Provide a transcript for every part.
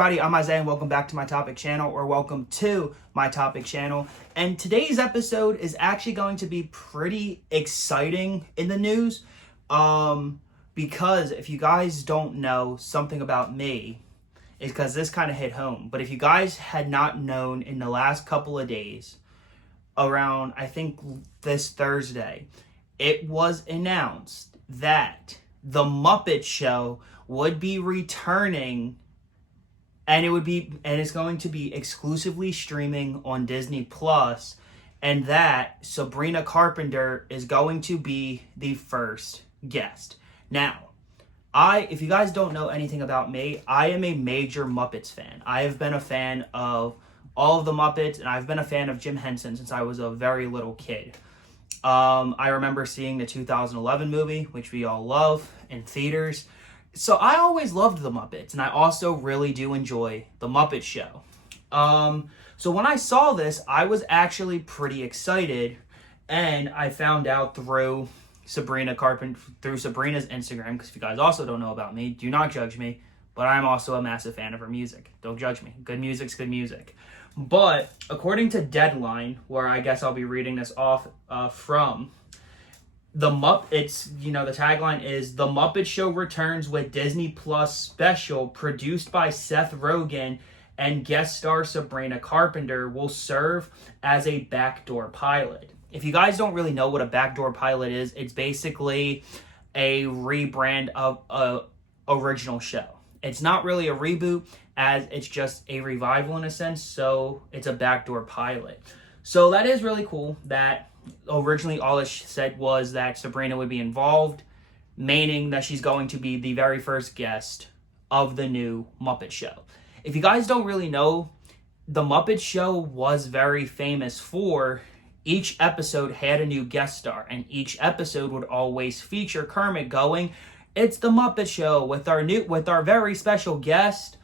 everybody, I'm Isaiah and welcome back to my topic channel, or welcome to my topic channel. And today's episode is actually going to be pretty exciting in the news, because if you guys don't know something about me, is because this kind of hit home. But if you guys had not known, in the last couple of days, around I think this Thursday, it was announced that the Muppet Show would be returning, and it's going to be exclusively streaming on Disney Plus, and that Sabrina Carpenter is going to be the first guest. Now, if you guys don't know anything about me, I am a major Muppets fan. I have been a fan of all of the Muppets, and I've been a fan of Jim Henson since I was a very little kid. I remember seeing the 2011 movie, which we all love, in theaters. So I always loved the Muppets, and I also really do enjoy the Muppet Show. So when I saw this, I was actually pretty excited, and I found out through Sabrina Carpenter, through Sabrina's Instagram, because if you guys also don't know about me, do not judge me, but I'm also a massive fan of her music. Don't judge me. Good music's good music. But according to Deadline, where I guess I'll be reading this off from, the tagline is, "The Muppet Show returns with Disney Plus special produced by Seth Rogen and guest star Sabrina Carpenter will serve as a backdoor pilot." If you guys don't really know what a backdoor pilot is, it's basically a rebrand of a original show. It's not really a reboot, as it's just a revival in a sense, so it's a backdoor pilot. So that is really cool that originally all it said was that Sabrina would be involved, meaning that she's going to be the very first guest of the new Muppet Show. If you guys don't really know, the Muppet Show was very famous for each episode had a new guest star, and each episode would always feature Kermit going, "It's the Muppet Show with our very special guest."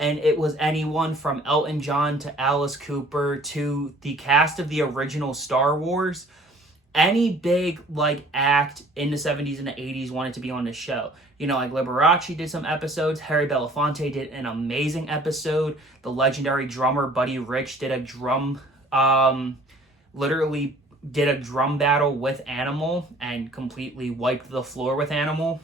And it was anyone from Elton John to Alice Cooper to the cast of the original Star Wars. Any big act in the 70s and the 80s wanted to be on this show. Liberace did some episodes. Harry Belafonte did an amazing episode. The legendary drummer Buddy Rich did a drum battle with Animal and completely wiped the floor with Animal.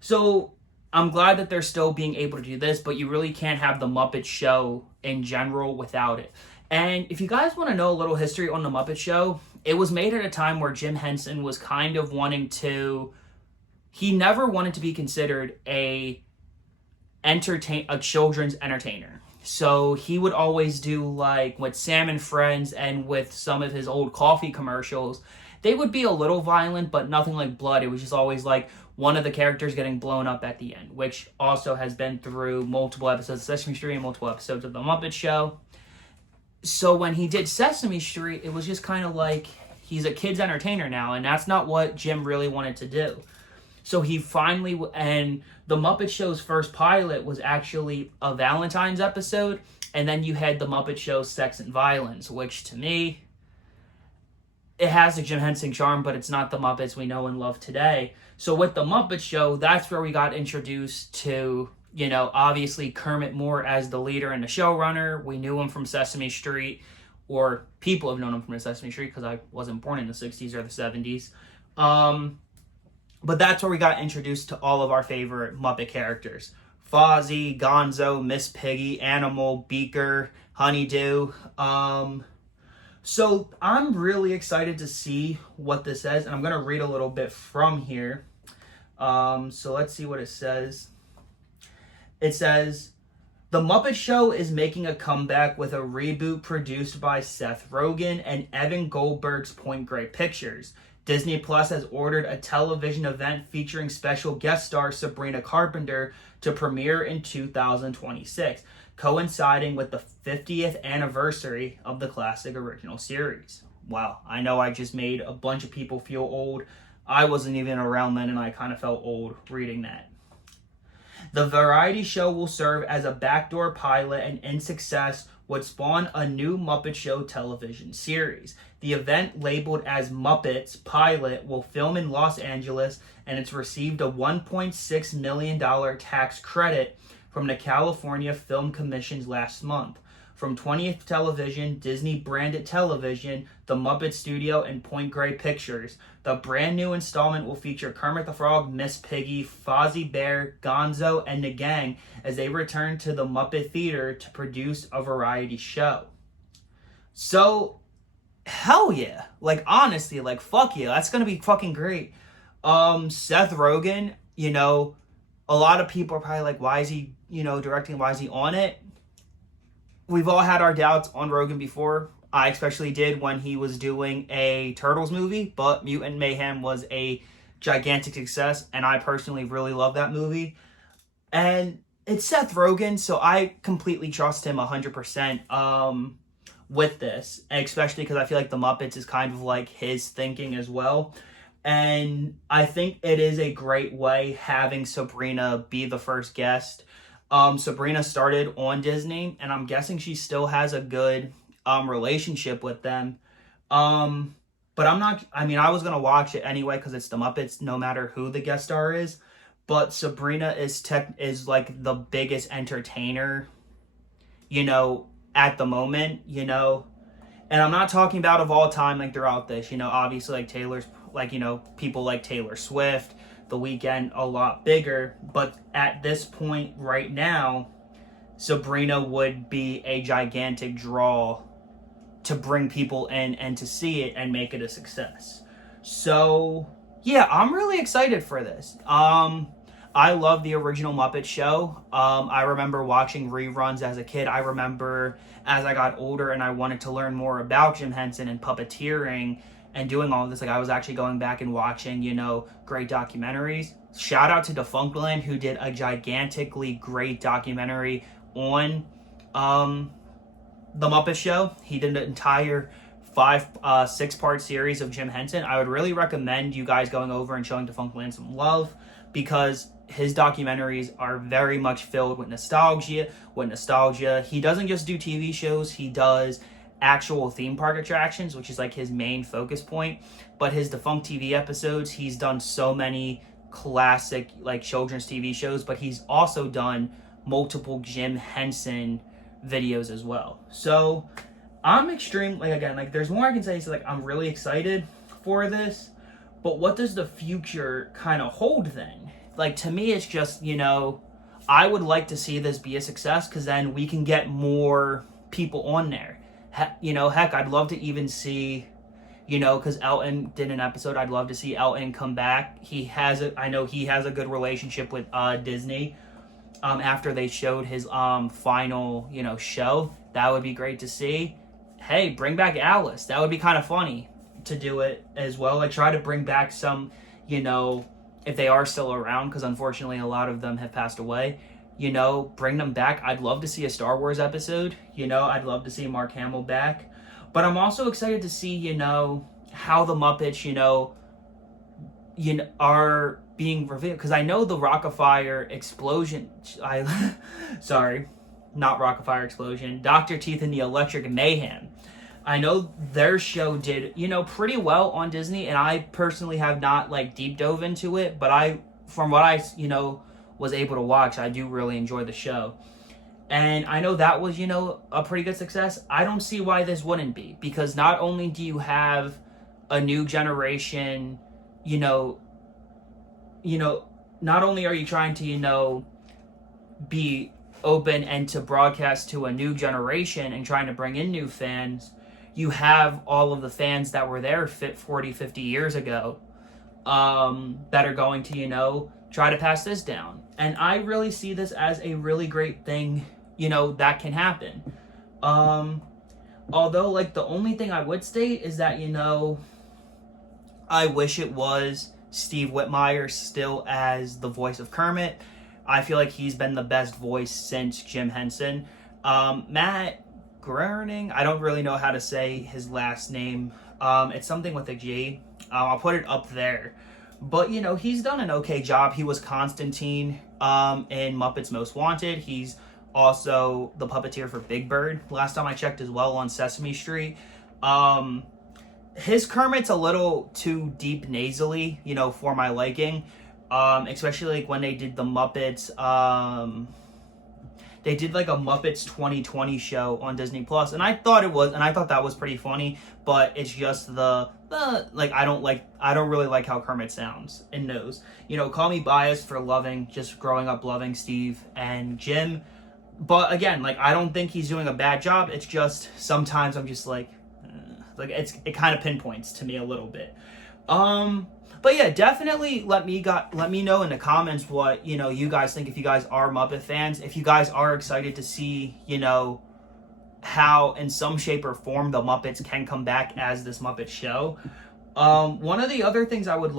So I'm glad that they're still being able to do this, but you really can't have the Muppet Show in general without it. And if you guys want to know a little history on the Muppet Show, it was made at a time where Jim Henson was kind of he never wanted to be considered a children's entertainer. So he would always do with Sam and Friends and with some of his old coffee commercials, they would be a little violent, but nothing like blood. It was just always one of the characters getting blown up at the end, which also has been through multiple episodes of Sesame Street and multiple episodes of The Muppet Show. So when he did Sesame Street, it was just kind of he's a kid's entertainer now, and that's not what Jim really wanted to do. So he finally, and The Muppet Show's first pilot was actually a Valentine's episode, and then you had The Muppet Show Sex and Violence, which to me, it has a Jim Henson charm, but it's not the Muppets we know and love today. So with the Muppet Show, that's where we got introduced to, obviously Kermit more as the leader and the showrunner. We knew him from Sesame Street, or people have known him from Sesame Street because I wasn't born in the 60s or the 70s. But that's where we got introduced to all of our favorite Muppet characters. Fozzie, Gonzo, Miss Piggy, Animal, Beaker, Honeydew. So I'm really excited to see what this says, and I'm going to read a little bit from here. So let's see what it says. It says, "The Muppet Show is making a comeback with a reboot produced by Seth Rogen and Evan Goldberg's Point Grey Pictures. Disney Plus has ordered a television event featuring special guest star Sabrina Carpenter to premiere in 2026. Coinciding with the 50th anniversary of the classic original series." Wow, I know I just made a bunch of people feel old. I wasn't even around then, and I kind of felt old reading that. "The variety show will serve as a backdoor pilot, and in success would spawn a new Muppet Show television series. The event, labeled as Muppets Pilot, will film in Los Angeles, and it's received a $1.6 million tax credit from the California Film Commissions last month. From 20th Television, Disney Branded Television, the Muppet Studio, and Point Grey Pictures. The brand new installment will feature Kermit the Frog, Miss Piggy, Fozzie Bear, Gonzo, and the gang as they return to the Muppet Theater to produce a variety show. So, hell yeah. Like, honestly, like, fuck yeah. That's gonna be fucking great. Seth Rogen, you know, a lot of people are probably like, why is he, you know, directing? Why is he on it? We've all had our doubts on Rogen before. I especially did when he was doing a Turtles movie, but Mutant Mayhem was a gigantic success, and I personally really love that movie. And it's Seth Rogen, so I completely trust him 100% with this, especially because I feel like the Muppets is kind of like his thinking as well. And I think it is a great way having Sabrina be the first guest. Sabrina started on Disney, and I'm guessing she still has a good relationship with them. But I was gonna watch it anyway because it's the Muppets, no matter who the guest star is. But Sabrina is like the biggest entertainer, you know, at the moment, you know. And I'm not talking about of all time, like throughout this, you know, obviously people like Taylor Swift, The Weeknd, a lot bigger, but at this point right now, Sabrina would be a gigantic draw to bring people in and to see it and make it a success. So yeah, I'm really excited for this. I love the original Muppet Show. I remember watching reruns as a kid. I remember as I got older and I wanted to learn more about Jim Henson and puppeteering and doing all of this, like I was actually going back and watching, you know, great documentaries. Shout out to Defunctland, who did a gigantically great documentary on the Muppet Show. He did an entire 6-part series of Jim Henson. I would really recommend you guys going over and showing Defunctland some love, because his documentaries are very much filled with nostalgia. He doesn't just do TV shows, he does actual theme park attractions, which is like his main focus point. But his defunct TV episodes, he's done so many classic like children's TV shows, but he's also done multiple Jim Henson videos as well. So I'm there's more I can say. So like, I'm really excited for this, but what does the future kind of hold then? Like, to me, it's just, you know, I would like to see this be a success, because then we can get more people on there. Heck, I'd love to even see, you know, because Elton did an episode. I'd love to see Elton come back. I know he has a good relationship with Disney. After they showed his final, you know, show, that would be great to see. Hey, bring back Alice. That would be kind of funny to do it as well. Like, try to bring back some, you know, if they are still around, because unfortunately a lot of them have passed away. You know, bring them back. I'd love to see a Star Wars episode. You know, I'd love to see Mark Hamill back. But I'm also excited to see, you know, how the Muppets, you know, are being revealed. Because I know the Rockafire Explosion... sorry, not Rockafire Explosion. Dr. Teeth and the Electric Mayhem. I know their show did, you know, pretty well on Disney. And I personally have not, like, deep dove into it. But from what I, you know, was able to watch, I do really enjoy the show. And I know that was, you know, a pretty good success. I don't see why this wouldn't be, because not only do you have a new generation, you know, not only are you trying to, you know, be open and to broadcast to a new generation and trying to bring in new fans, you have all of the fans that were there 40, 50 years ago that are going to, you know, try to pass this down. And I really see this as a really great thing, you know, that can happen. Although, like, the only thing I would state is that, you know, I wish it was Steve Whitmire still as the voice of Kermit. I feel like he's been the best voice since Jim Henson. Matt Groening, I don't really know how to say his last name. It's something with a G. I'll put it up there. But, you know, he's done an okay job. He was Constantine in Muppets Most Wanted. He's also the puppeteer for Big Bird, last time I checked as well, on Sesame Street. His Kermit's a little too deep nasally, you know, for my liking. Especially like when they did the Muppets, they did like a Muppets 2020 show on Disney Plus, and I thought that was pretty funny, but it's just the like I don't really like how Kermit sounds and knows. You know, call me biased for just growing up loving Steve and Jim, but again, like I don't think he's doing a bad job. It's just sometimes I'm just like it kind of pinpoints to me a little bit. But yeah, definitely let me know in the comments what, you know, you guys think, if you guys are Muppet fans, if you guys are excited to see, you know, how in some shape or form the Muppets can come back as this Muppet show. One of the other things I would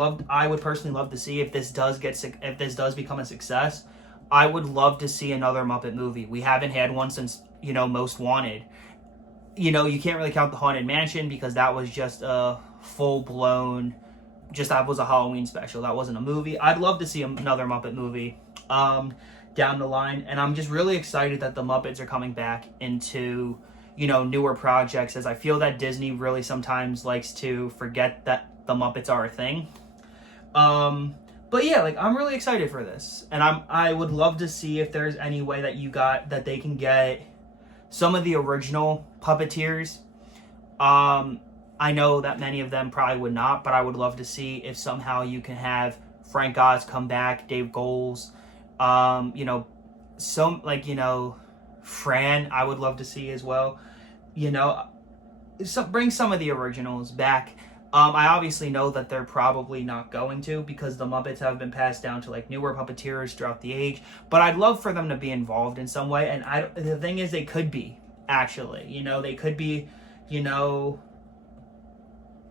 personally love to see, if this does become a success, I would love to see another Muppet movie. We haven't had one since, you know, Most Wanted. You know, you can't really count the Haunted Mansion because that was just a full-blown, that was a Halloween special. That wasn't a movie. I'd love to see another Muppet movie down the line, and I'm just really excited that the Muppets are coming back into, you know, newer projects, as I feel that Disney really sometimes likes to forget that the Muppets are a thing. But yeah, like I'm really excited for this, and I would love to see if there's any way that they can get some of the original puppeteers. I know that many of them probably would not, but I would love to see if somehow you can have Frank Oz come back, Dave Goelz, you know, Fran, I would love to see as well. You know, bring some of the originals back. I obviously know that they're probably not going to, because the Muppets have been passed down to like newer puppeteers throughout the age, but I'd love for them to be involved in some way. And the thing is, they could be, actually, you know, they could be, you know,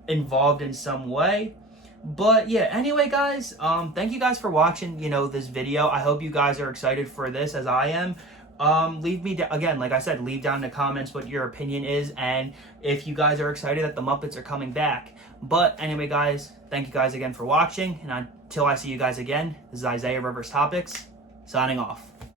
involved in some way. But yeah, anyway guys, thank you guys for watching, you know, this video. I hope you guys are excited for this as I am. Again, like I said, leave down in the comments what your opinion is, and if you guys are excited that the Muppets are coming back. But anyway guys, thank you guys again for watching, and until I see you guys again, this is Isaiah Rivers Topics, signing off.